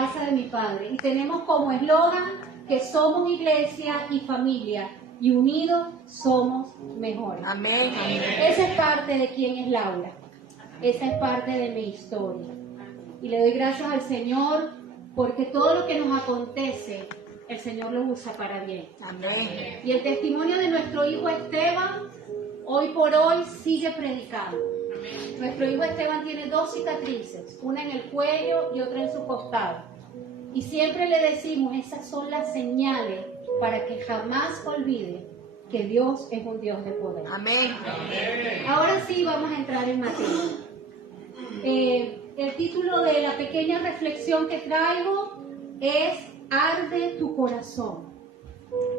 casa de mi Padre. Y tenemos como eslogan que somos iglesia y familia, y unidos somos mejores. Amén. Amén. Esa es parte de quién es Laura. Esa es parte de mi historia. Y le doy gracias al Señor porque todo lo que nos acontece, el Señor lo usa para bien. Amén. Y el testimonio de nuestro hijo Esteban, hoy por hoy, sigue predicando. Nuestro hijo Esteban tiene 2 cicatrices, una en el cuello y otra en su costado. Y siempre le decimos, esas son las señales para que jamás olvide que Dios es un Dios de poder. Amén. Ahora sí vamos a entrar en materia. El título de la pequeña reflexión que traigo es Arde tu corazón.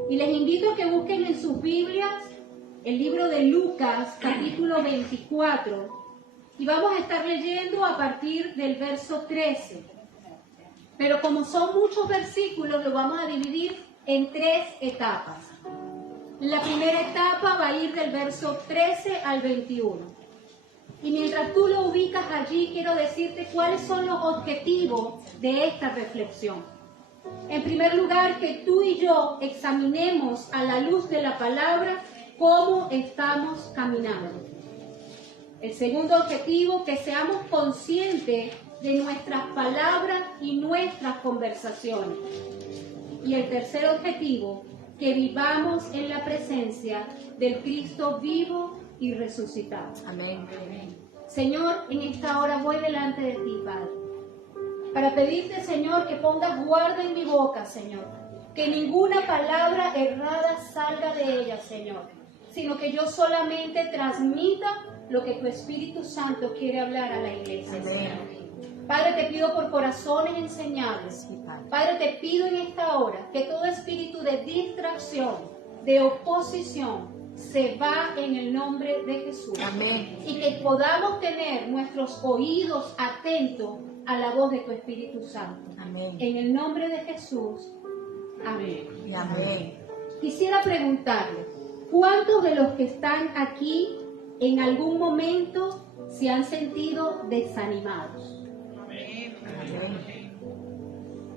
Y les invito a que busquen en sus Biblias el libro de Lucas, capítulo 24. Y vamos a estar leyendo a partir del verso 13. Pero como son muchos versículos, lo vamos a dividir en 3 etapas. La primera etapa va a ir del verso 13 al 21. Y mientras tú lo ubicas allí, quiero decirte cuáles son los objetivos de esta reflexión. En primer lugar, que tú y yo examinemos a la luz de la palabra cómo estamos caminando. El segundo objetivo, que seamos conscientes de nuestras palabras y nuestras conversaciones. Y el tercer objetivo, que vivamos en la presencia del Cristo vivo y resucitado. Amén. Señor, en esta hora voy delante de ti, Padre, para pedirte, Señor, que pongas guarda en mi boca, Señor, que ninguna palabra errada salga de ella, Señor, sino que yo solamente transmita lo que tu Espíritu Santo quiere hablar a la iglesia, Señor. Padre, te pido por corazones enseñables. Padre, te pido en esta hora que todo espíritu de distracción, de oposición, se va en el nombre de Jesús. Amén. Y que podamos tener nuestros oídos atentos a la voz de tu Espíritu Santo. Amén. En el nombre de Jesús. Amén. Amén. Quisiera preguntarles, ¿cuántos de los que están aquí en algún momento se han sentido desanimados? Amén.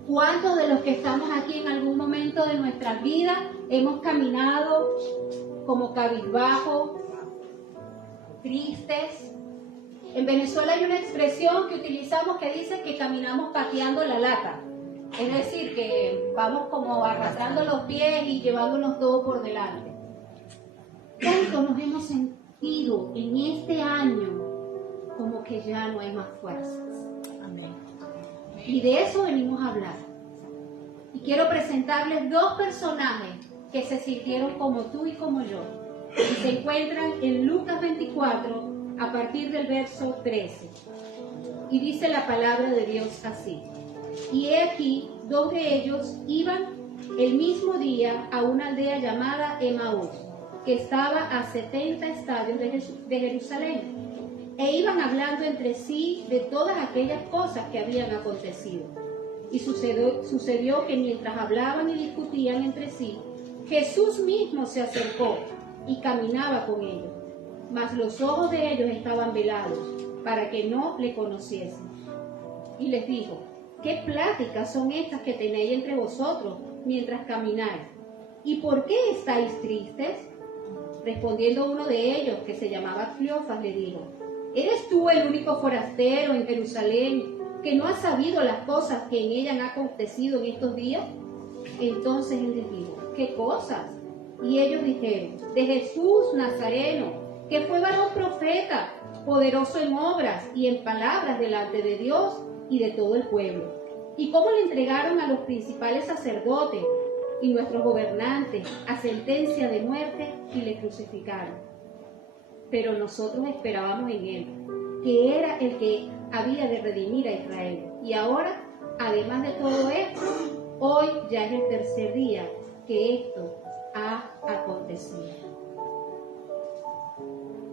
¿Cuántos de los que estamos aquí en algún momento de nuestras vidas hemos caminado como cabizbajo, tristes? En Venezuela hay una expresión que utilizamos que dice que caminamos pateando la lata. Es decir, que vamos como arrastrando los pies y llevándonos todo por delante. ¿Cuánto nos hemos sentido en este año como que ya no hay más fuerzas? Amén. Y de eso venimos a hablar. Y quiero presentarles 2 personajes que se sintieron como tú y como yo. Y se encuentran en Lucas 24 a partir del verso 13. Y dice la palabra de Dios así. Y he aquí, 2 de ellos iban el mismo día a una aldea llamada Emaús, que estaba a 70 estadios de Jerusalén. E iban hablando entre sí de todas aquellas cosas que habían acontecido. Y sucedió que mientras hablaban y discutían entre sí, Jesús mismo se acercó y caminaba con ellos. Mas los ojos de ellos estaban velados, para que no le conociesen. Y les dijo, ¿qué pláticas son estas que tenéis entre vosotros mientras camináis? ¿Y por qué estáis tristes? Respondiendo uno de ellos, que se llamaba Cleofas, le dijo, ¿eres tú el único forastero en Jerusalén que no ha sabido las cosas que en ella han acontecido en estos días? Entonces él les dijo, ¿qué cosas? Y ellos dijeron, de Jesús Nazareno, que fue varón profeta, poderoso en obras y en palabras delante de Dios y de todo el pueblo. Y cómo le entregaron a los principales sacerdotes y nuestros gobernantes a sentencia de muerte y le crucificaron. Pero nosotros esperábamos en él, que era el que había de redimir a Israel. Y ahora, además de todo esto, hoy ya es el tercer día que esto ha acontecido.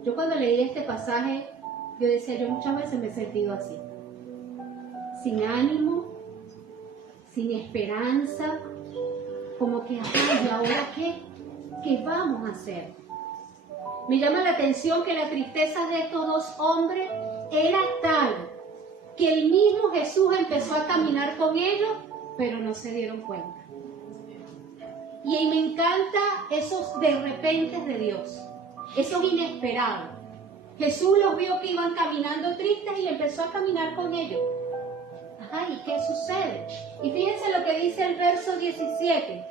Yo cuando leí este pasaje, yo decía, yo muchas veces me he sentido así. Sin ánimo, sin esperanza, como que, ay, ¿y ahora qué? ¿Qué vamos a hacer? Me llama la atención que la tristeza de estos 2 hombres era tal que el mismo Jesús empezó a caminar con ellos, pero no se dieron cuenta. Y me encanta esos de repentes de Dios, esos inesperados. Jesús los vio que iban caminando tristes y empezó a caminar con ellos. Ajá, ¿y qué sucede? Y fíjense lo que dice el verso 17.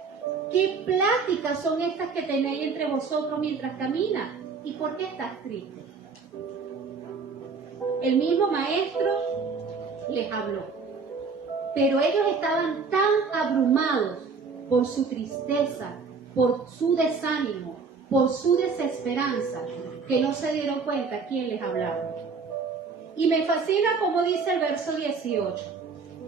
¿Qué pláticas son estas que tenéis entre vosotros mientras caminas? ¿Y por qué estás triste? El mismo maestro les habló, pero ellos estaban tan abrumados por su tristeza, por su desánimo, por su desesperanza, que no se dieron cuenta quién les hablaba. Y me fascina como dice el verso 18.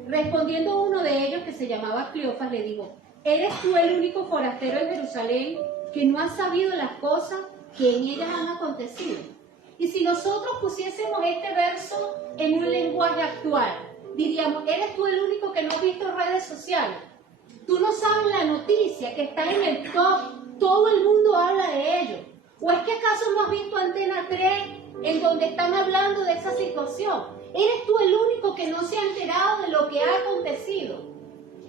Respondiendo uno de ellos, que se llamaba Cleofas, le dijo: ¿eres tú el único forastero en Jerusalén que no has sabido las cosas que en ellas han acontecido? Y si nosotros pusiésemos este verso en un lenguaje actual, diríamos: ¿eres tú el único que no has visto redes sociales? Tú no sabes la noticia que está en el top, todo el mundo habla de ello. ¿O es que acaso no has visto Antena 3 en donde están hablando de esa situación? ¿Eres tú el único que no se ha enterado de lo que ha acontecido?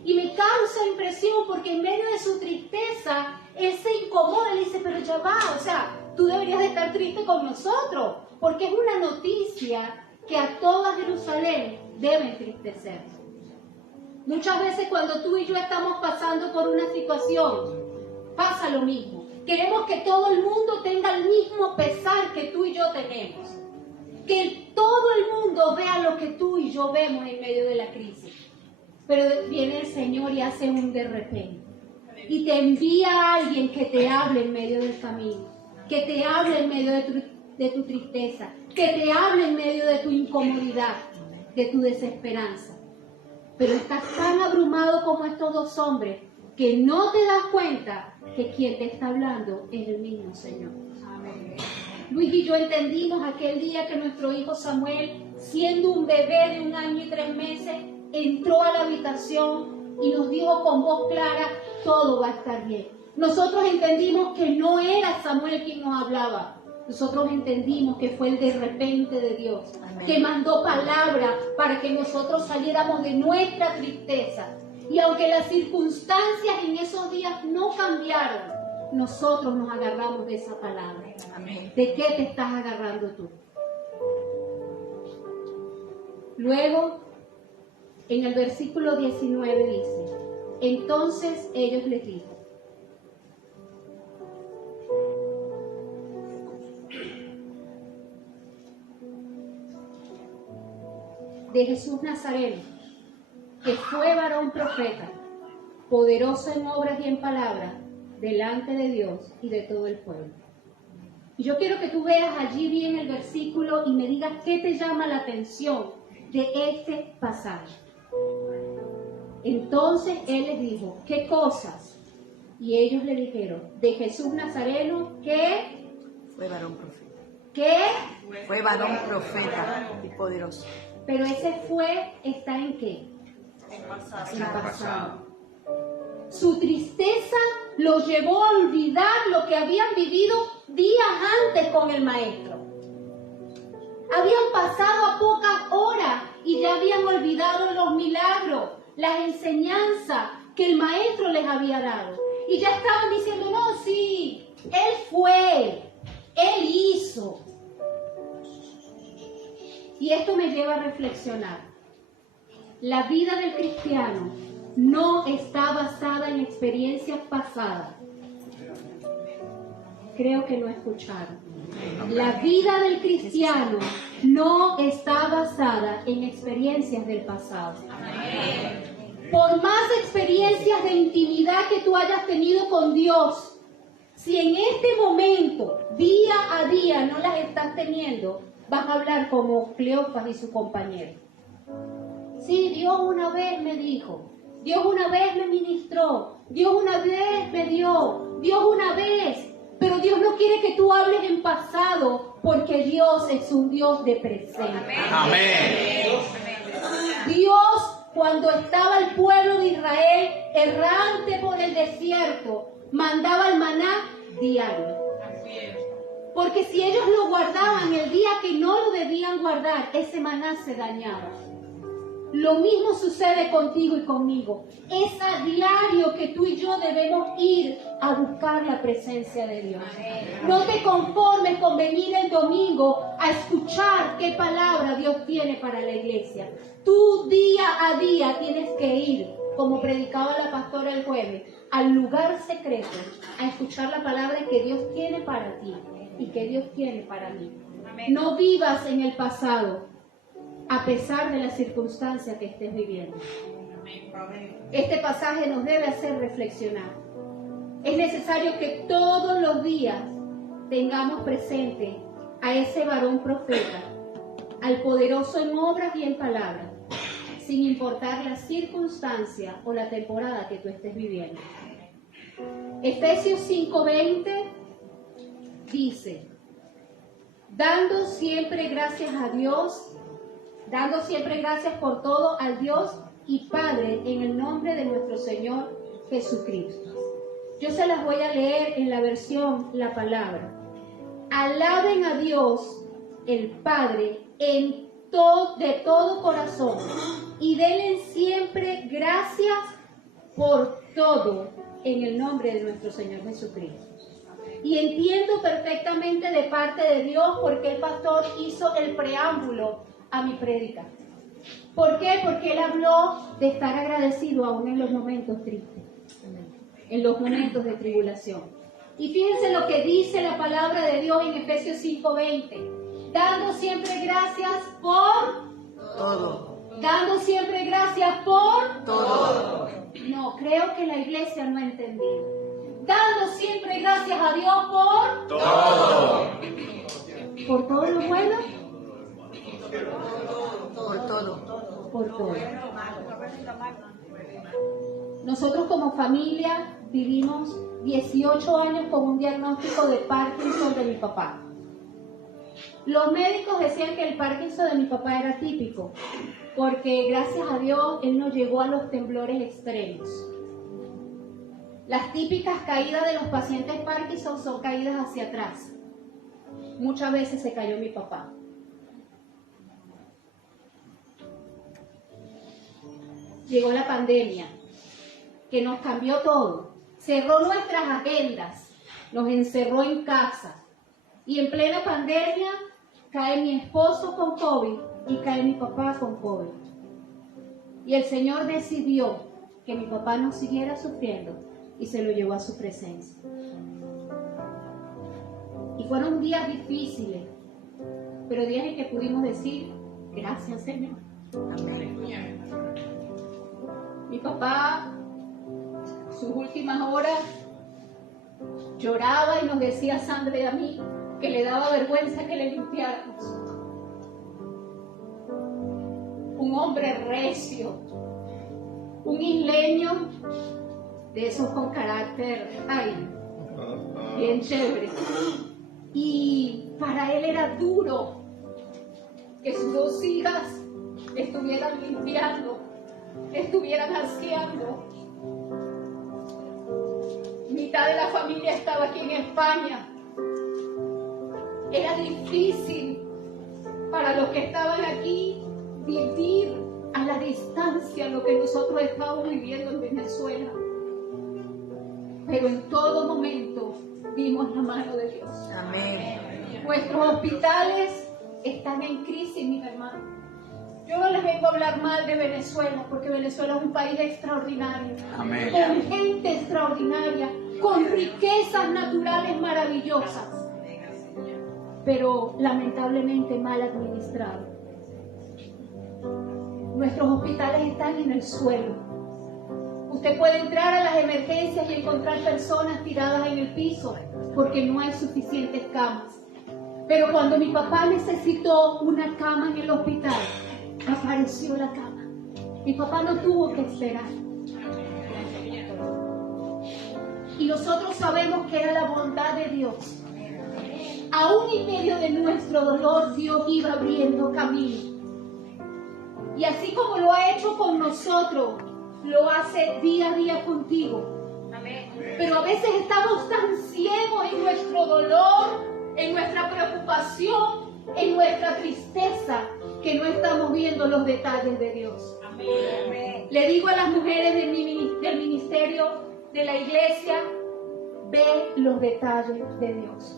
Y me causa impresión porque en medio de su tristeza, él se incomoda y dice: pero ya va, o sea, tú deberías de estar triste con nosotros, porque es una noticia que a toda Jerusalén debe entristecer. Muchas veces cuando tú y yo estamos pasando por una situación, pasa lo mismo. Queremos que todo el mundo tenga el mismo pesar que tú y yo tenemos. Que todo el mundo vea lo que tú y yo vemos en medio de la crisis. Pero viene el Señor y hace un de repente. Y te envía a alguien que te hable en medio del camino. Que te hable en medio de tu tristeza. Que te hable en medio de tu incomodidad, de tu desesperanza. Pero estás tan abrumado como estos dos hombres que no te das cuenta que quien te está hablando es el mismo Señor. Amén. Luis y yo entendimos aquel día que nuestro hijo Samuel, siendo un bebé de 1 año y 3 meses, entró a la habitación y nos dijo con voz clara: todo va a estar bien. Nosotros entendimos que no era Samuel quien nos hablaba. Nosotros entendimos que fue el de repente de Dios. Amén. Que mandó palabra para que nosotros saliéramos de nuestra tristeza. Y aunque las circunstancias en esos días no cambiaron, nosotros nos agarramos de esa palabra. Amén. ¿De qué te estás agarrando tú? Luego, en el versículo 19 dice: entonces ellos les dijo: de Jesús Nazareno, que fue varón profeta, poderoso en obras y en palabras, delante de Dios y de todo el pueblo. Y yo quiero que tú veas allí bien el versículo y me digas qué te llama la atención de este pasaje. Entonces él les dijo: ¿qué cosas? Y ellos le dijeron: de Jesús Nazareno, que fue varón profeta. ¿Qué? Fue varón profeta y poderoso. Pero ese fue, ¿está en qué? En pasado. En pasado. Su tristeza los llevó a olvidar lo que habían vivido días antes con el maestro. Habían pasado a pocas horas y ya habían olvidado los milagros, las enseñanzas que el maestro les había dado. Y ya estaban diciendo: no, sí, él fue, él hizo. Y esto me lleva a reflexionar. La vida del cristiano no está basada en experiencias pasadas. Creo que no escucharon. La vida del cristiano no está basada en experiencias del pasado. Por más experiencias de intimidad que tú hayas tenido con Dios, si en este momento, día a día, no las estás teniendo, vas a hablar como Cleofas y su compañero. Sí, Dios una vez me dijo, Dios una vez me ministró, Dios una vez me dio, Dios una vez. Pero Dios no quiere que tú hables en pasado, porque Dios es un Dios de presente. Amén. Dios, cuando estaba el pueblo de Israel errante por el desierto, mandaba el maná diario. Porque si ellos lo guardaban el día que no lo debían guardar, ese maná se dañaba. Lo mismo sucede contigo y conmigo. Es a diario que tú y yo debemos ir a buscar la presencia de Dios. No te conformes con venir el domingo a escuchar qué palabra Dios tiene para la iglesia. Tú día a día tienes que ir, como predicaba la pastora el jueves, al lugar secreto a escuchar la palabra que Dios tiene para ti y que Dios tiene para mí. No vivas en el pasado, a pesar de la circunstancia que estés viviendo. Este pasaje nos debe hacer reflexionar. Es necesario que todos los días tengamos presente a ese varón profeta, al poderoso en obras y en palabras, sin importar la circunstancia o la temporada que tú estés viviendo. Efesios 5:20 dice: dando siempre gracias a Dios, dando siempre gracias por todo al Dios y Padre en el nombre de nuestro Señor Jesucristo. Yo se las voy a leer en la versión La Palabra. Alaben a Dios, el Padre, de todo corazón y denle siempre gracias por todo en el nombre de nuestro Señor Jesucristo. Y entiendo perfectamente de parte de Dios por qué el pastor hizo el preámbulo a mi prédica. ¿Por qué? Porque él habló de estar agradecido aún en los momentos tristes, en los momentos de tribulación. Y fíjense lo que dice la palabra de Dios en Efesios 5:20. Dando siempre gracias por Todo. Dando siempre gracias por Todo. No, creo que la iglesia no ha entendido. Dando siempre gracias a Dios por Todo. ¿Por todo lo bueno? Por todo. Por todo. Nosotros como familia vivimos 18 años con un diagnóstico de Parkinson de mi papá. Los médicos decían que el Parkinson de mi papá era típico, porque gracias a Dios él no llegó a los temblores extremos. Las típicas caídas de los pacientes Parkinson son caídas hacia atrás. Muchas veces se cayó mi papá. Llegó la pandemia, que nos cambió todo. Cerró nuestras agendas, nos encerró en casa. Y en plena pandemia cae mi esposo con COVID y cae mi papá con COVID. Y el Señor decidió que mi papá no siguiera sufriendo y se lo llevó a su presencia. Y fueron días difíciles, pero días en que pudimos decir, gracias Señor. Amén. Mi papá, sus últimas horas, lloraba y nos decía a Sandra y a mí que le daba vergüenza que le limpiáramos. Un hombre recio, un isleño de esos con carácter, bien chévere. Y para él era duro que sus dos hijas estuvieran limpiando, estuvieran aseando. Mitad de la familia estaba aquí en España. Era difícil para los que estaban aquí vivir a la distancia lo que nosotros estábamos viviendo en Venezuela. Pero en todo momento vimos la mano de Dios. Amén. Nuestros hospitales están en crisis, mis hermanos. Yo no les vengo a hablar mal de Venezuela, porque Venezuela es un país extraordinario, Amén. con gente extraordinaria, con riquezas naturales maravillosas, pero lamentablemente mal administrado. Nuestros hospitales están en el suelo. Usted puede entrar a las emergencias y encontrar personas tiradas en el piso porque no hay suficientes camas. Pero cuando mi papá necesitó una cama en el hospital, apareció la cama. Mi papá no tuvo que esperar. Y nosotros sabemos que era la bondad de Dios. Aún en medio de nuestro dolor, Dios iba abriendo camino. Y así como lo ha hecho con nosotros, lo hace día a día contigo. Pero a veces estamos tan ciegos en nuestro dolor, en nuestra preocupación, en nuestra tristeza, que no estamos viendo los detalles de Dios. Le digo a las mujeres del ministerio, de la iglesia, ve los detalles de Dios.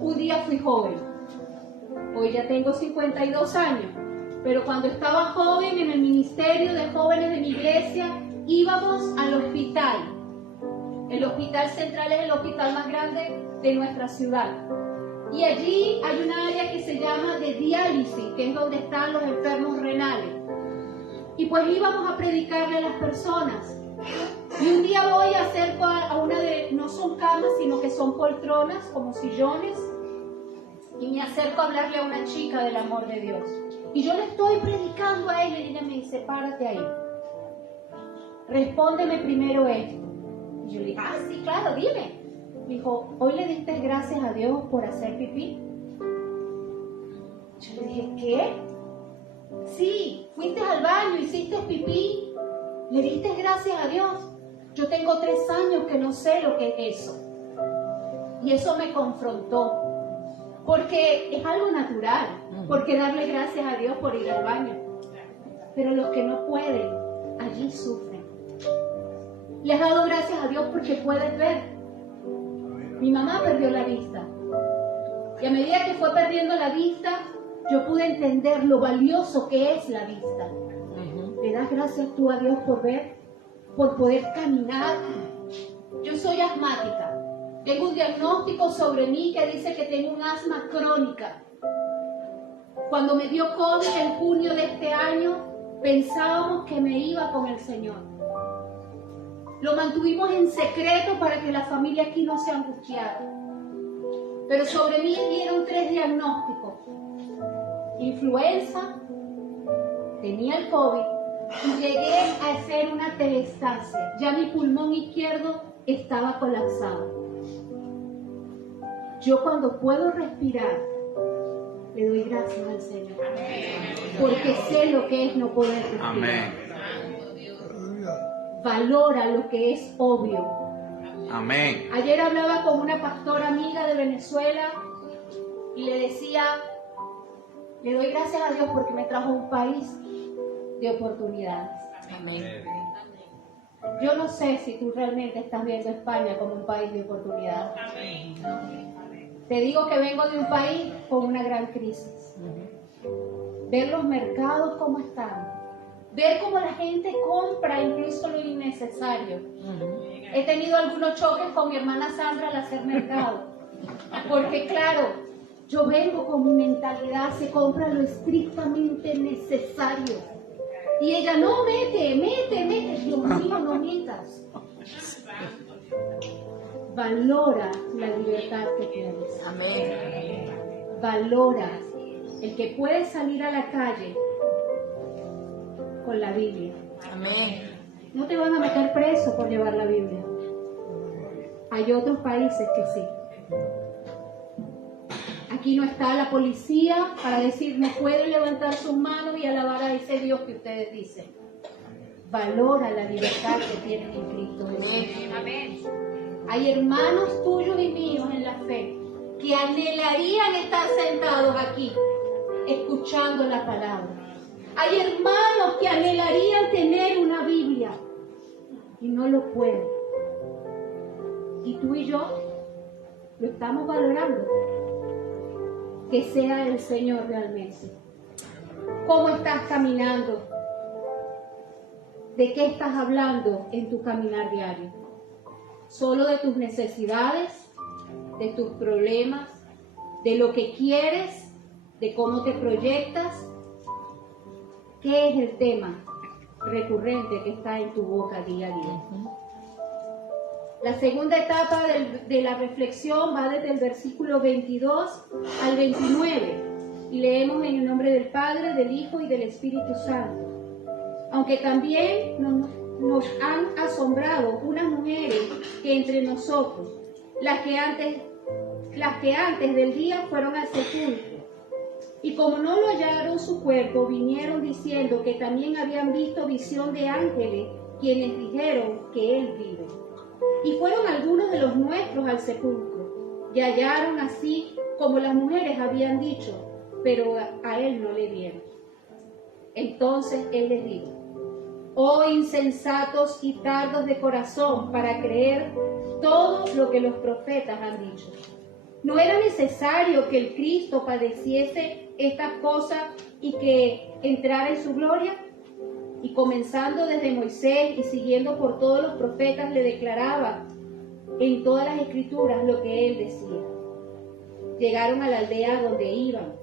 Un día fui joven, hoy ya tengo 52 años, pero cuando estaba joven en el ministerio de jóvenes de mi iglesia, íbamos al hospital. El hospital central es el hospital más grande de nuestra ciudad. Y allí hay una área que se llama de diálisis, que es donde están los enfermos renales. Y pues íbamos a predicarle a las personas. Y un día voy a acerco a una de, no son camas, sino que son poltronas, como sillones. Y me acerco a hablarle a una chica del amor de Dios. Y yo le estoy predicando a ella y ella me dice, párate ahí. Respóndeme primero esto. Y yo le dije, sí, claro, dime. Me dijo, ¿hoy le diste gracias a Dios por hacer pipí? Yo le dije, ¿qué? Sí, fuiste al baño, hiciste pipí, le diste gracias a Dios. Yo tengo 3 años que no sé lo que es eso. Y eso me confrontó. Porque es algo natural, porque darle gracias a Dios por ir al baño. Pero los que no pueden, allí sufren. Le has dado gracias a Dios porque puedes ver. Mi mamá perdió la vista. Y a medida que fue perdiendo la vista, yo pude entender lo valioso que es la vista. ¿Le das gracias tú a Dios por ver? Por poder caminar. Yo soy asmática. Tengo un diagnóstico sobre mí que dice que tengo un asma crónica. Cuando me dio COVID en junio de este año, pensábamos que me iba con el Señor. Lo mantuvimos en secreto para que la familia aquí no se angustiara. Pero sobre mí dieron 3 diagnósticos. Influenza, tenía el COVID y llegué a hacer una telestasia. Ya mi pulmón izquierdo estaba colapsado. Yo cuando puedo respirar, le doy gracias al Señor. Porque sé lo que es no poder respirar. Amén. Valora lo que es obvio. Amén. Ayer hablaba con una pastora amiga de Venezuela y le decía, le doy gracias a Dios porque me trajo un país de oportunidades. Amén. Yo no sé si tú realmente estás viendo España como un país de oportunidades. Te digo que vengo de un país con una gran crisis. Ver los mercados cómo están. Ver cómo la gente compra incluso lo innecesario. He tenido algunos choques con mi hermana Sandra al hacer mercado. Porque claro, yo vengo con mi mentalidad, se compra lo estrictamente necesario. Y ella, no, mete. Dios mío, no metas. Valora la libertad que tienes. Amén. Valora el que puede salir a la calle con la Biblia. Amén. No te van a meter preso por llevar la Biblia. Hay otros países que sí. Aquí no está la policía para decir, no pueden levantar sus manos y alabar a ese Dios que ustedes dicen. Valora la libertad que tienen en Cristo Jesús. Amén. Hay hermanos tuyos y míos en la fe que anhelarían estar sentados aquí, escuchando la palabra. Hay hermanos que anhelarían tener una Biblia y no lo pueden. Y tú y yo lo estamos valorando. Que sea el Señor realmente. ¿Cómo estás caminando? ¿De qué estás hablando en tu caminar diario? ¿Solo de tus necesidades, de tus problemas, de lo que quieres, de cómo te proyectas? ¿Qué es el tema recurrente que está en tu boca día a día? La segunda etapa de la reflexión va desde el versículo 22 al 29 y leemos en el nombre del Padre, del Hijo y del Espíritu Santo. Aunque también nos han asombrado unas mujeres que entre nosotros, las que antes del día fueron al sepulcro, y como no lo hallaron su cuerpo, vinieron diciendo que también habían visto visión de ángeles, quienes dijeron que él vive. Y fueron algunos de los nuestros al sepulcro, y hallaron así como las mujeres habían dicho, pero a él no le dieron. Entonces él les dijo: oh insensatos y tardos de corazón para creer todo lo que los profetas han dicho. ¿No era necesario que el Cristo padeciese estas cosas y que entrara en su gloria? Y comenzando desde Moisés y siguiendo por todos los profetas, le declaraba en todas las escrituras lo que él decía. Llegaron a la aldea donde iban,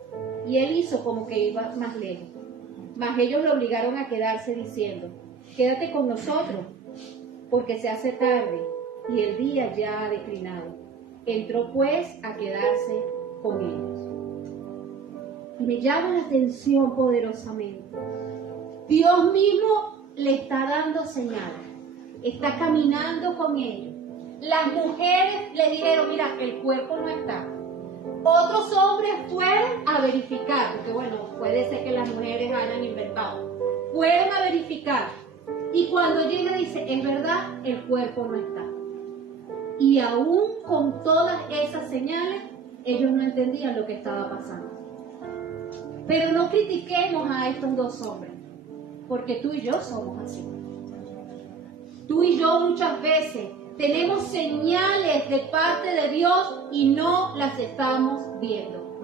y él hizo como que iba más lejos. Mas ellos lo obligaron a quedarse diciendo: quédate con nosotros, porque se hace tarde y el día ya ha declinado. Entró pues a quedarse con ellos. Y me llama la atención poderosamente. Dios mismo le está dando señales, está caminando con ellos. Las mujeres le dijeron: mira, el cuerpo no está. Otros hombres fueron a verificar, porque bueno, puede ser que las mujeres hayan inventado. Fueron a verificar. Y cuando llega dice: es verdad, el cuerpo no está. Y aún con todas esas señales, ellos no entendían lo que estaba pasando. Pero no critiquemos a estos dos hombres, porque tú y yo somos así. Tú y yo muchas veces tenemos señales de parte de Dios y no las estamos viendo.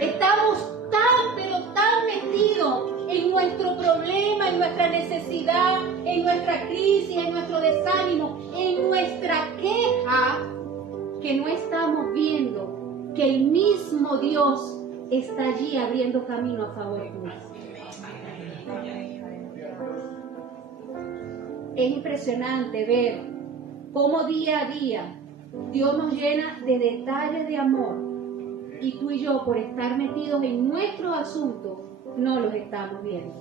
Estamos tan, pero tan metidos en nuestro problema, en nuestra necesidad, en nuestra crisis, en nuestro desánimo, en nuestra queja, que no estamos viendo que el mismo Dios está allí abriendo camino a favor tuyo. Es impresionante ver cómo día a día Dios nos llena de detalles de amor y tú y yo, por estar metidos en nuestro asunto, no los estamos viendo.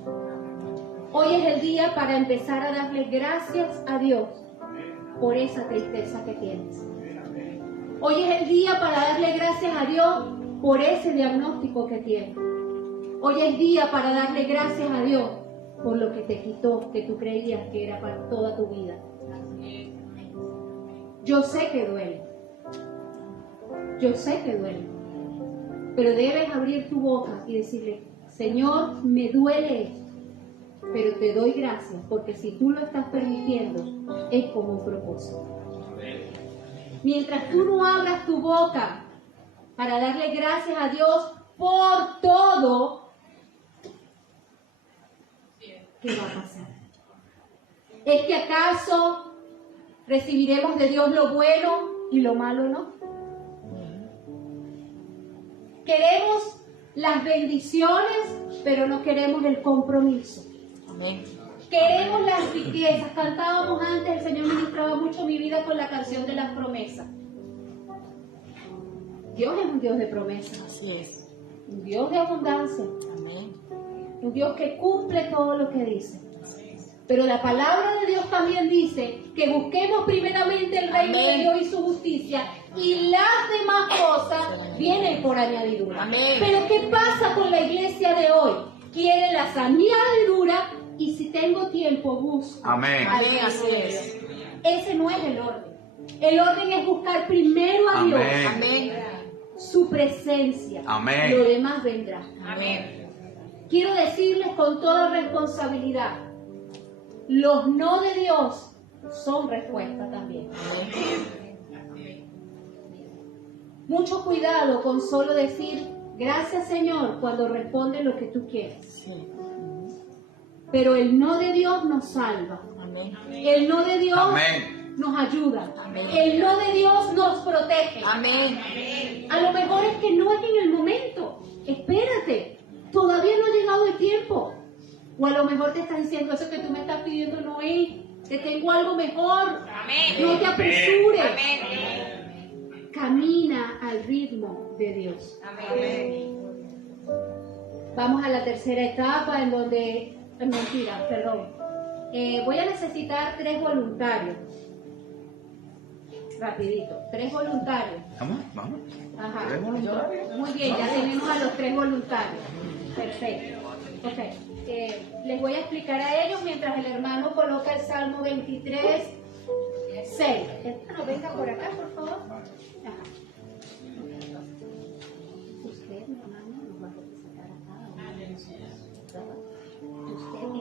Hoy es el día para empezar a darle gracias a Dios por esa tristeza que tienes. Hoy es el día para darle gracias a Dios por ese diagnóstico que tienes. Hoy es el día para darle gracias a Dios por lo que te quitó, que tú creías que era para toda tu vida. Yo sé que duele. Yo sé que duele. Pero debes abrir tu boca y decirle: Señor, me duele esto, pero te doy gracias, porque si tú lo estás permitiendo, es como un propósito. Mientras tú no abras tu boca para darle gracias a Dios por todo, ¿qué va a pasar? ¿Es que acaso recibiremos de Dios lo bueno y lo malo no? Queremos las bendiciones, pero no queremos el compromiso. Amén. Queremos las riquezas. Cantábamos antes, el Señor ministraba mucho mi vida con la canción de las promesas. Dios es un Dios de promesas. Así es. Un Dios de abundancia. Amén. Un Dios que cumple todo lo que dice. Pero la palabra de Dios también dice que busquemos primeramente el reino de Dios y su justicia, y las demás cosas vienen por añadidura. Amén. Pero ¿qué pasa con la iglesia de hoy? Quiere las añadiduras y si tengo tiempo busco. Amén. Amén, así es. Ese no es el orden. El orden es buscar primero a Dios, Amén. su presencia. Amén. Lo demás vendrá. Amén. Quiero decirles con toda responsabilidad, los no de Dios son respuesta también. Mucho cuidado con solo decir gracias Señor cuando responde lo que tú quieres. Sí. Pero el no de Dios nos salva. Amén. El no de Dios Amén. nos ayuda. Amén. El no de Dios nos protege. Amén. A lo mejor es que no es en el momento. Espérate, todavía no ha llegado el tiempo. O a lo mejor te está diciendo: eso que tú me estás pidiendo no es, te tengo algo mejor. No te apresures. Camina al ritmo de Dios. Vamos a la tercera etapa en donde, mentira, perdón. Voy a necesitar 3 voluntarios. Rapidito, 3 voluntarios. Vamos. Ajá. 3 voluntarios. Muy bien, ya tenemos a los 3 voluntarios. Perfecto. Ok. Les voy a explicar a ellos mientras el hermano coloca el Salmo 23, 6. Hermano, venga por acá, por favor. Ajá. Usted, mi hermano, nos va a representar a cada uno. usted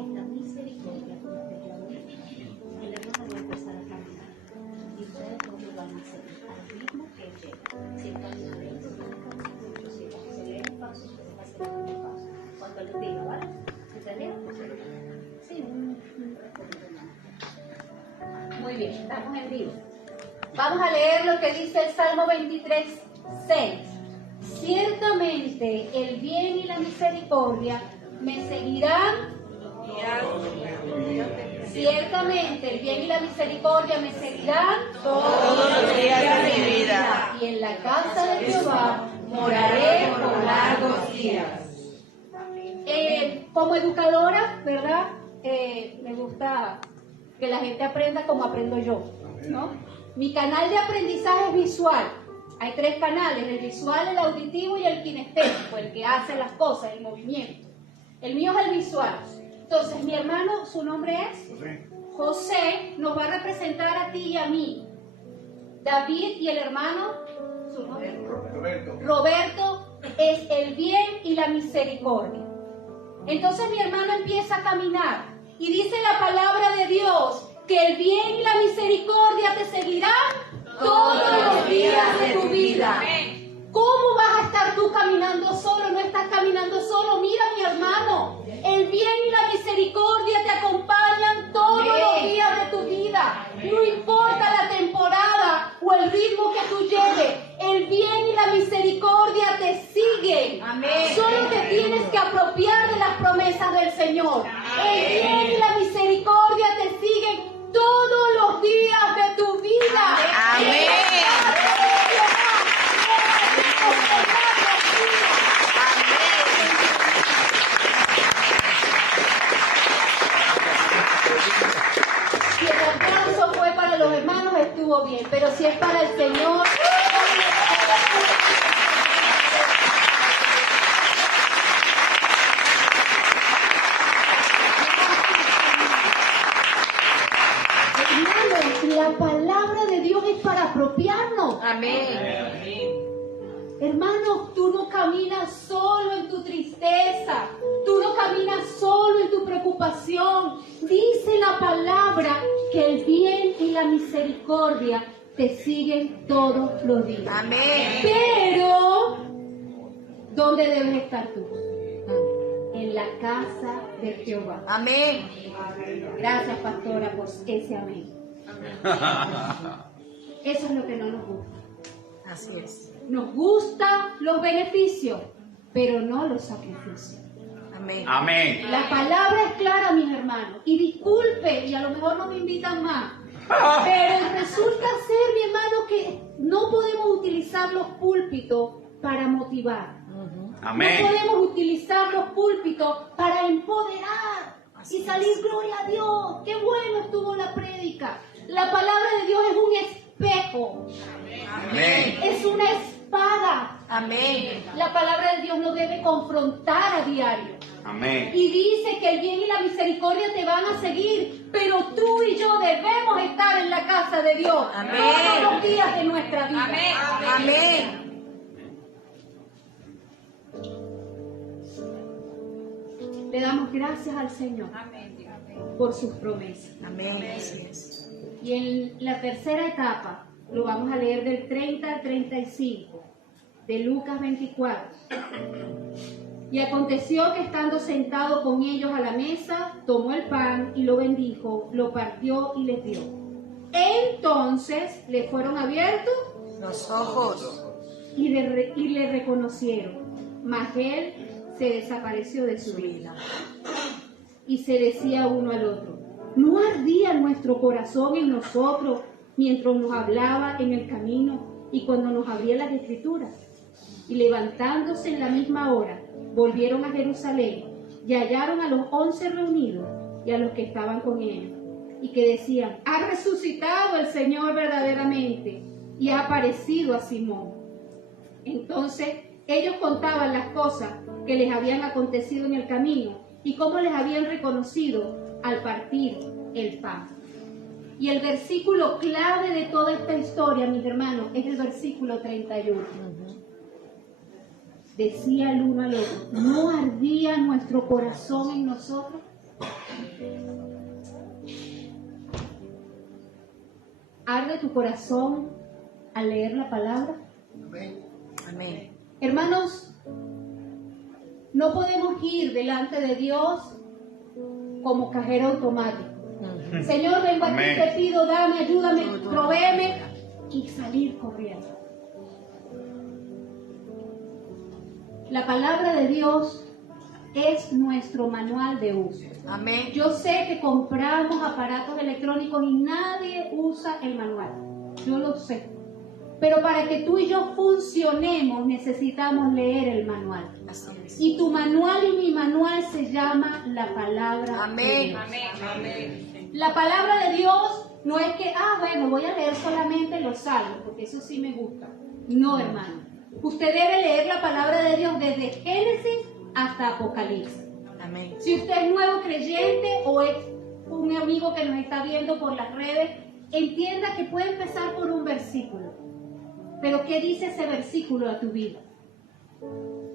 esta misericordia con la que yo hablé, el hermano va a empezar a caminar. Y ustedes dos lo van a hacer al ritmo que él llega. Si él camina 20, si él acelera un paso, ustedes aceleran un paso. Cuando les diga, ¿vale? Si te dejan, pues sí, un recorrido más. Muy bien, estamos en vivo. Vamos a leer lo que dice el Salmo 23, 6. Ciertamente el bien y la misericordia me seguirán. Ciertamente el bien y la misericordia me seguirán todos los días de mi vida. Y en la casa de Jehová moraré por largos días. Como educadora, ¿verdad? Me gusta que la gente aprenda como aprendo yo, ¿no? Mi canal de aprendizaje es visual. Hay 3 canales, el visual, el auditivo y el kinestésico, el que hace las cosas, el movimiento. El mío es el visual. Entonces, mi hermano, su nombre es José, nos va a representar a ti y a mí. David y el hermano, su nombre, Roberto, es el bien y la misericordia. Entonces mi hermano empieza a caminar y dice la palabra de Dios que el bien y la misericordia te seguirán todos los días de tu vida. ¿Cómo vas a estar tú caminando solo? No estás caminando solo. Mira, mi hermano, el bien y la misericordia te acompañan todos los días de tu vida. No importa la temporada o el ritmo que tú lleves, el bien y la misericordia te siguen. Amén. Solo te tienes que apropiar de las promesas del Señor. El bien y la misericordia te siguen todos los días de tu vida. Amén. Si el aplauso fue para los hermanos, estuvo bien, pero si es para el Señor, hermanos, la palabra de Dios es para apropiarnos. Amén. Hermanos, tú no caminas solo en tu tristeza, tú no caminas solo en tu preocupación. Dice la palabra que el bien y la misericordia te siguen todos los días. Amén. Pero, ¿dónde debes estar tú? En la casa de Jehová. Amén. Gracias, pastora, por ese amén. Eso es lo que no nos gusta. Así es. Nos gustan los beneficios, pero no los sacrificios. Amén. Amén. La palabra es clara, mis hermanos. Y disculpe, y a lo mejor no me invitan más, pero resulta ser, mi hermano, que no podemos utilizar los púlpitos para motivar. Amén. No podemos utilizar los púlpitos para empoderar y salir, gloria a Dios. Qué bueno estuvo la prédica. La palabra de Dios es un espejo. Amén. Es una espada. Amén. La palabra de Dios nos debe confrontar a diario. Amén. Y dice que el bien y la misericordia te van a seguir, pero tú y yo debemos estar en la casa de Dios Amén. todos los días de nuestra vida. Amén. Le damos gracias al Señor por sus promesas. Amén. Así es. Y en la tercera etapa, lo vamos a leer del 30 al 35, de Lucas 24. Y aconteció que estando sentado con ellos a la mesa, tomó el pan y lo bendijo, lo partió y les dio. Entonces le fueron abiertos Los ojos. y le reconocieron, mas él se desapareció de su vida. Y se decía uno al otro, ¿no ardía nuestro corazón en nosotros mientras nos hablaba en el camino y cuando nos abría las escrituras? Y levantándose en la misma hora, volvieron a Jerusalén y hallaron a los 11 reunidos y a los que estaban con ellos, y que decían, ha resucitado el Señor verdaderamente y ha aparecido a Simón. Entonces ellos contaban las cosas que les habían acontecido en el camino y cómo les habían reconocido al partir el pan. Y el versículo clave de toda esta historia, mis hermanos, es el versículo 31. decía el uno al otro, ¿no ardía nuestro corazón en nosotros? ¿Arde tu corazón al leer la palabra? Amén. Hermanos, no podemos ir delante de Dios como cajero automático. Señor, vengo aquí, Amén. te pido, dame, ayúdame, provéeme, y salir corriendo. La palabra de Dios es nuestro manual de uso. Amén. Yo sé que compramos aparatos electrónicos y nadie usa el manual. Yo lo sé. Pero para que tú y yo funcionemos necesitamos leer el manual. Así es. Y tu manual y mi manual se llama la palabra de Amén. Dios. Amén. La palabra de Dios no es que, bueno, voy a leer solamente los salmos, porque eso sí me gusta. No, hermano. Usted debe leer la palabra de Dios desde Génesis hasta Apocalipsis. Amén. Si usted es nuevo creyente o es un amigo que nos está viendo por las redes, entienda que puede empezar por un versículo. Pero ¿qué dice ese versículo a tu vida?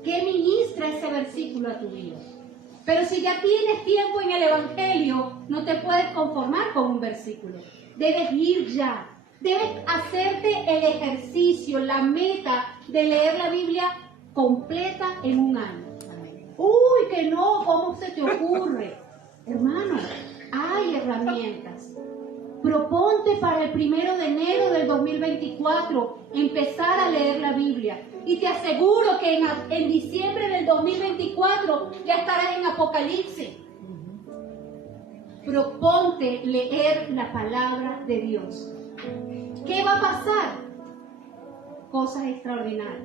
¿Qué ministra ese versículo a tu vida? Pero si ya tienes tiempo en el Evangelio, no te puedes conformar con un versículo. Debes ir ya. Debes hacerte el ejercicio, la meta de leer la Biblia completa en un año. Uy, que no, ¿cómo se te ocurre? Hermano, hay herramientas. Proponte para el 1 de enero del 2024 empezar a leer la Biblia. Y te aseguro que en diciembre del 2024 ya estarás en Apocalipsis. Proponte leer la palabra de Dios. ¿Qué va a pasar? Cosas extraordinarias.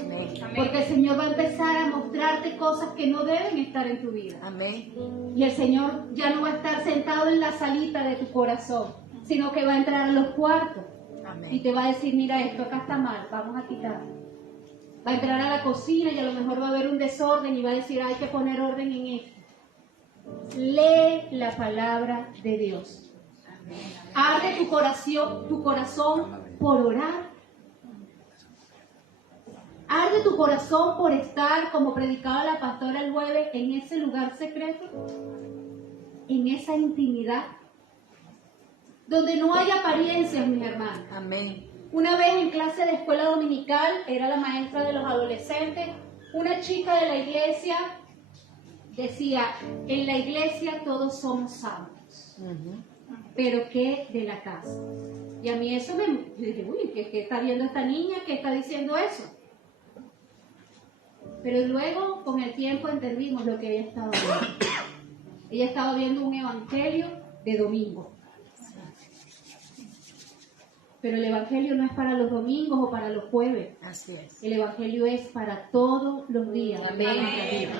Amén. Porque el Señor va a empezar a mostrarte cosas que no deben estar en tu vida. Amén. Y el Señor ya no va a estar sentado en la salita de tu corazón, sino que va a entrar a los cuartos y Amén. te va a decir, mira, esto acá está mal, vamos a quitarlo. Va a entrar a la cocina y a lo mejor va a haber un desorden y va a decir, hay que poner orden en esto. Lee la palabra de Dios. Arde tu corazón por orar. Arde tu corazón por estar, como predicaba la pastora el jueves, en ese lugar secreto, en esa intimidad, donde no hay apariencias, mis hermanos. Amén. Una vez en clase de escuela dominical, era la maestra de los adolescentes, una chica de la iglesia decía, en la iglesia todos somos santos, pero ¿qué de la casa? Y a mí eso yo dije, uy, ¿qué está viendo esta niña? ¿Qué está diciendo eso? Pero luego, con el tiempo, entendimos lo que ella estaba viendo. Ella estaba viendo un evangelio de domingo. Pero el evangelio no es para los domingos o para los jueves. Así es. El evangelio es para todos los días. Amén. de nuestra vida.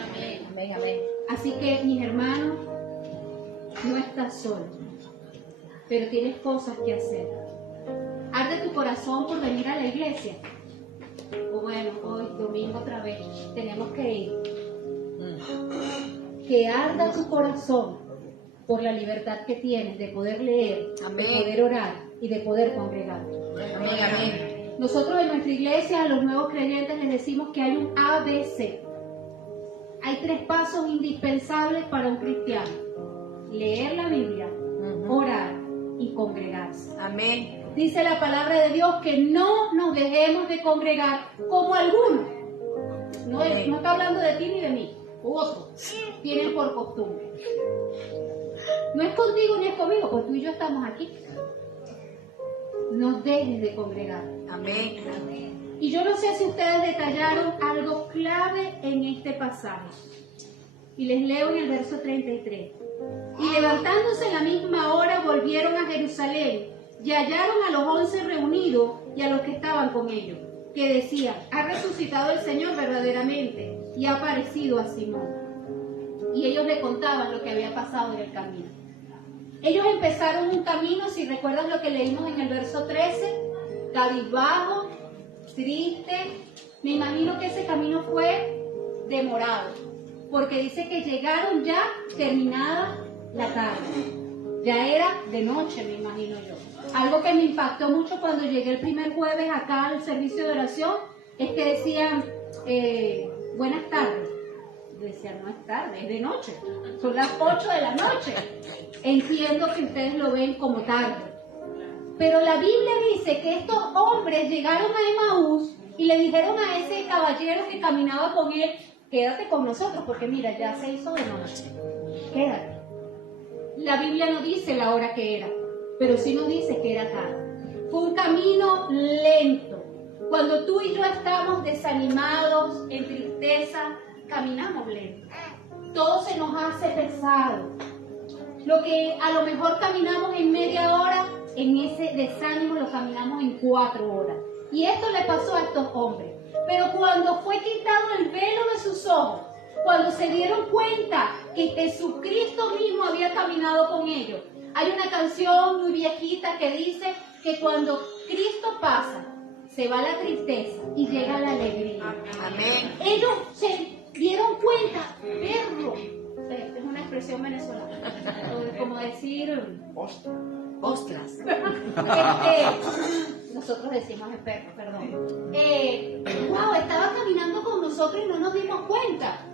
Amén. Amén. Así que, mis hermanos, no estás solo, pero tienes cosas que hacer. Arde tu corazón por venir a la iglesia. O bueno, hoy, domingo otra vez, tenemos que ir. Que arda tu corazón por la libertad que tienes de poder leer, Amén. de poder orar y de poder congregar. Amén. Amén. Nosotros en nuestra iglesia, a los nuevos creyentes, les decimos que hay un ABC. Hay 3 pasos indispensables para un cristiano: leer la Biblia, orar y congregarse. Amén. Dice la palabra de Dios que no nos dejemos de congregar como algunos. No está hablando de ti ni de mí. Otros tienen por costumbre. No es contigo ni es conmigo, pues tú y yo estamos aquí. No dejes de congregar. Amén. Y yo no sé si ustedes detallaron algo clave en este pasaje. Y les leo en el verso 33. Y levantándose en la misma hora volvieron a Jerusalén y hallaron a los 11 reunidos y a los que estaban con ellos, que decían, ha resucitado el Señor verdaderamente y ha aparecido a Simón. Y ellos le contaban lo que había pasado en el camino. Ellos empezaron un camino, si recuerdan lo que leímos en el verso 13, cabizbajo, triste. Me imagino que ese camino fue demorado, porque dice que llegaron ya terminada la tarde. Ya era de noche, me imagino yo. Algo que me impactó mucho cuando llegué el primer jueves acá al servicio de oración es que decían, buenas tardes. Yo decía, no es tarde, es de noche. Son las 8 de la noche. Entiendo que ustedes lo ven como tarde. Pero la Biblia dice que estos hombres llegaron a Emaús y le dijeron a ese caballero que caminaba con él, quédate con nosotros, porque mira, ya se hizo de noche. Quédate. La Biblia no dice la hora que era, pero sí nos dice que era tarde. Fue un camino lento. Cuando tú y yo estamos desanimados, en tristeza, caminamos lento. Todo se nos hace pesado. Lo que a lo mejor caminamos en media hora, en ese desánimo lo caminamos en 4 horas. Y esto le pasó a estos hombres. Pero cuando fue quitado el velo de sus ojos, cuando se dieron cuenta que Jesucristo mismo había caminado con ellos, hay una canción muy viejita que dice que cuando Cristo pasa, se va la tristeza y llega la alegría. Amén. Ellos se dieron cuenta, perro, es una expresión venezolana, como decir, Ostras. nosotros decimos el perro, perdón. Wow, estaba caminando con nosotros y no nos dimos cuenta.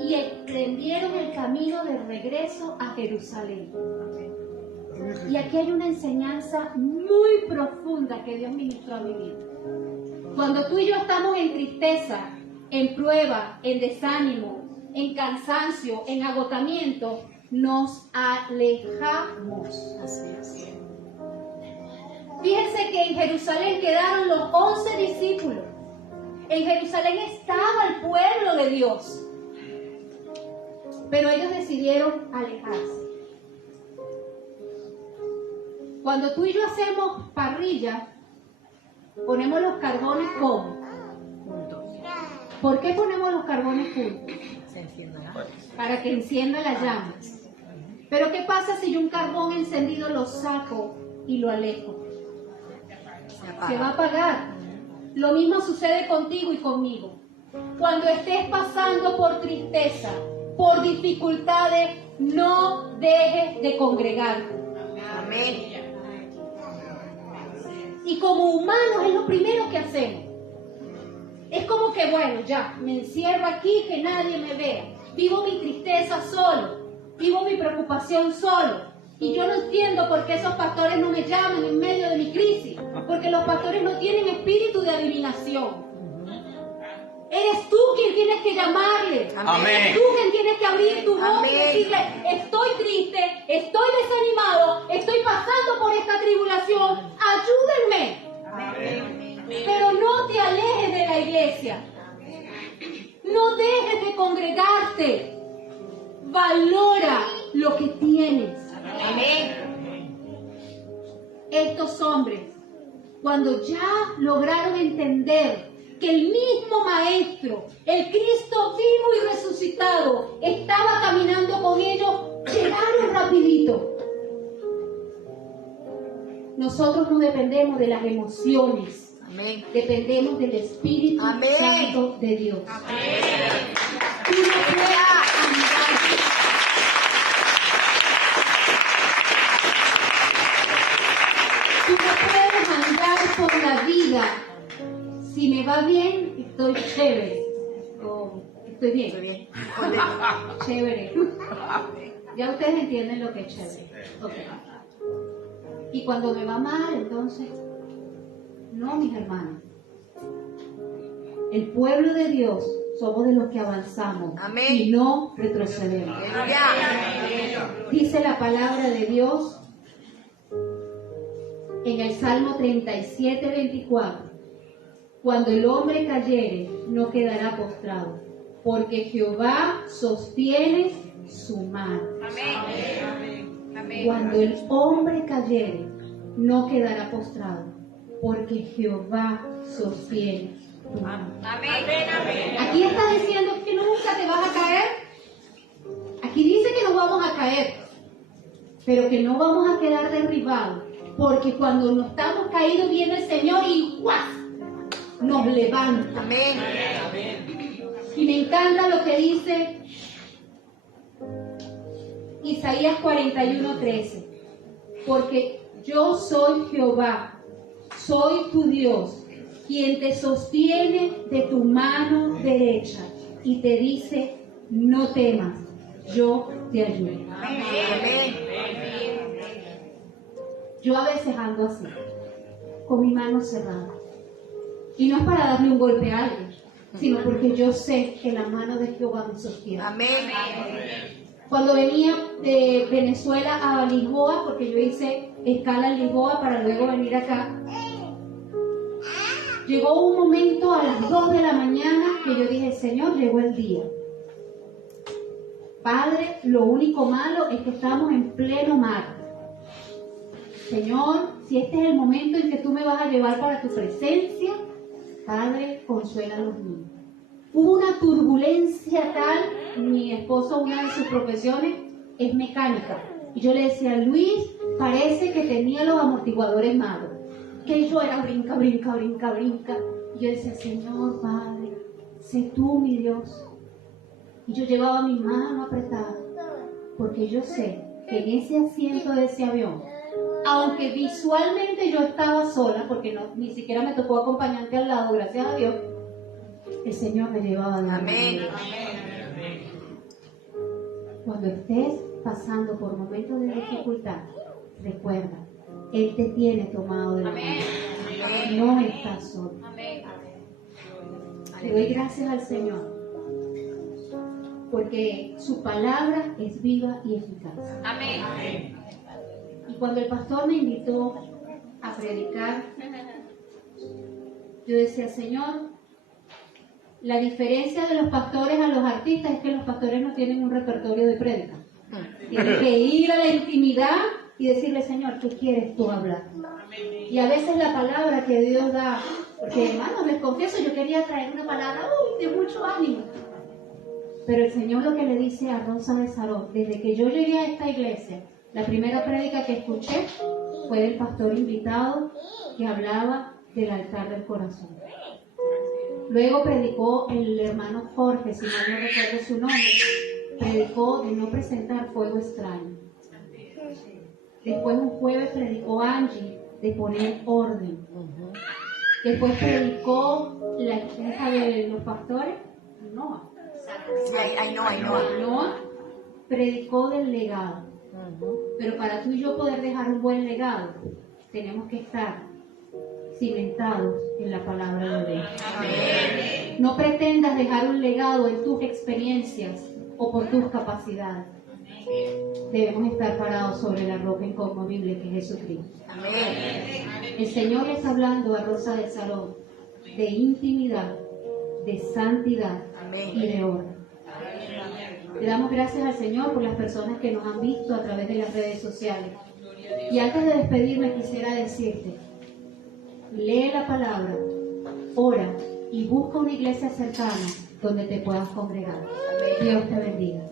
Y emprendieron el camino de regreso a Jerusalén. Y aquí hay una enseñanza muy profunda que Dios ministró a mi vida. Cuando tú y yo estamos en tristeza, en prueba, en desánimo, en cansancio, en agotamiento, nos alejamos. Fíjense que en Jerusalén quedaron los 11 discípulos. En Jerusalén estaba el pueblo de Dios. Pero ellos decidieron alejarse. Cuando tú y yo hacemos parrilla, ponemos los carbones ¿cómo? Juntos. ¿Por qué ponemos los carbones juntos? Se enciendan. Para que encienda la llama. Pero ¿qué pasa si yo un carbón encendido lo saco y lo alejo? Se va a apagar. Lo mismo sucede contigo y conmigo. Cuando estés pasando por tristeza, por dificultades, no dejes de congregarte. Amén. Y como humanos es lo primero que hacemos. Es como que, bueno, ya, me encierro aquí, que nadie me vea. Vivo mi tristeza solo. Vivo mi preocupación solo. Y yo no entiendo por qué esos pastores no me llaman en medio de mi crisis. Porque los pastores no tienen espíritu de adivinación. Eres tú quien tienes que llamarle. Amén. Eres tú quien tienes que abrir tu boca y decirle, estoy triste, estoy desanimado, estoy pasando por esta tribulación, ayúdenme. Amén. Pero no te alejes de la iglesia. No dejes de congregarte. Valora lo que tienes. Amén. Estos hombres, cuando ya lograron entender que el mismo Maestro, el Cristo vivo y resucitado, estaba caminando con ellos, llegaron rapidito. Nosotros no dependemos de las emociones, Amén. dependemos del Espíritu Amén. Santo de Dios. Amén. Tú no puedes andar. Tú no puedes andar por la vida. Si me va bien, estoy chévere. O estoy bien. Muy bien. Chévere. Ya ustedes entienden lo que es chévere. Okay. Y cuando me va mal, entonces, no, mis hermanos. El pueblo de Dios somos de los que avanzamos. Amén. Y no retrocedemos. Aleluya. Dice la palabra de Dios en el Salmo 37, 24. Cuando el hombre cayere, no quedará postrado, porque Jehová sostiene su mano. Cuando el hombre cayere, no quedará postrado, porque Jehová sostiene tu mano. Aquí está diciendo que nunca te vas a caer. Aquí dice que no vamos a caer, pero que no vamos a quedar derribados, porque cuando nos estamos caídos viene el Señor y ¡guau! Nos levanta. Amén. Y me encanta lo que dice Isaías 41:13. Porque yo soy Jehová, soy tu Dios, quien te sostiene de tu mano derecha y te dice, no temas, yo te ayudo. Amén. Yo a veces ando así, con mi mano cerrada. Y no es para darle un golpe a alguien, sino porque yo sé que la mano de Jehová me sostiene. Amén. Cuando venía de Venezuela a Lisboa, porque yo hice escala en Lisboa para luego venir acá, llegó un momento a las 2 de la mañana que yo dije, Señor, llegó el día. Padre, lo único malo es que estamos en pleno mar. Señor, si este es el momento en que tú me vas a llevar para tu presencia, Padre, consuela a los niños. Hubo una turbulencia tal, mi esposo, una de sus profesiones es mecánica. Y yo le decía, Luis, parece que tenía los amortiguadores malos. Que yo era brinca. Y yo decía, Señor, Padre, sé tú mi Dios. Y yo llevaba mi mano apretada, porque yo sé que en ese asiento de ese avión, aunque visualmente yo estaba sola, porque ni siquiera me tocó acompañante al lado, gracias a Dios, el Señor me llevaba de la mano. Amén. Cuando estés pasando por momentos de dificultad, recuerda, Él te tiene tomado de la mano. No estás solo. Le doy gracias al Señor, porque su palabra es viva y eficaz. Amén. Y cuando el pastor me invitó a predicar, yo decía, Señor, la diferencia de los pastores a los artistas es que los pastores no tienen un repertorio de prédica. Tienen que ir a la intimidad y decirle, Señor, ¿qué quieres tú hablar? Y a veces la palabra que Dios da, porque hermanos, les confieso, yo quería traer una palabra de mucho ánimo. Pero el Señor lo que le dice a Rosa de Sarón, desde que yo llegué a esta iglesia, la primera prédica que escuché fue del pastor invitado que hablaba del altar del corazón. Luego predicó el hermano Jorge, si mal no recuerdo su nombre, predicó de no presentar fuego extraño. Después un jueves predicó Angie de poner orden. Después predicó la hija de los pastores, Noah. Noah predicó del legado. Pero para tú y yo poder dejar un buen legado, tenemos que estar cimentados en la palabra de Dios. No pretendas dejar un legado en tus experiencias o por tus capacidades. Debemos estar parados sobre la roca inconmovible que es Jesucristo. El Señor le está hablando a Rosa de Sarón de intimidad, de santidad y de orden. Le damos gracias al Señor por las personas que nos han visto a través de las redes sociales. Y antes de despedirme quisiera decirte, lee la palabra, ora y busca una iglesia cercana donde te puedas congregar. Dios te bendiga.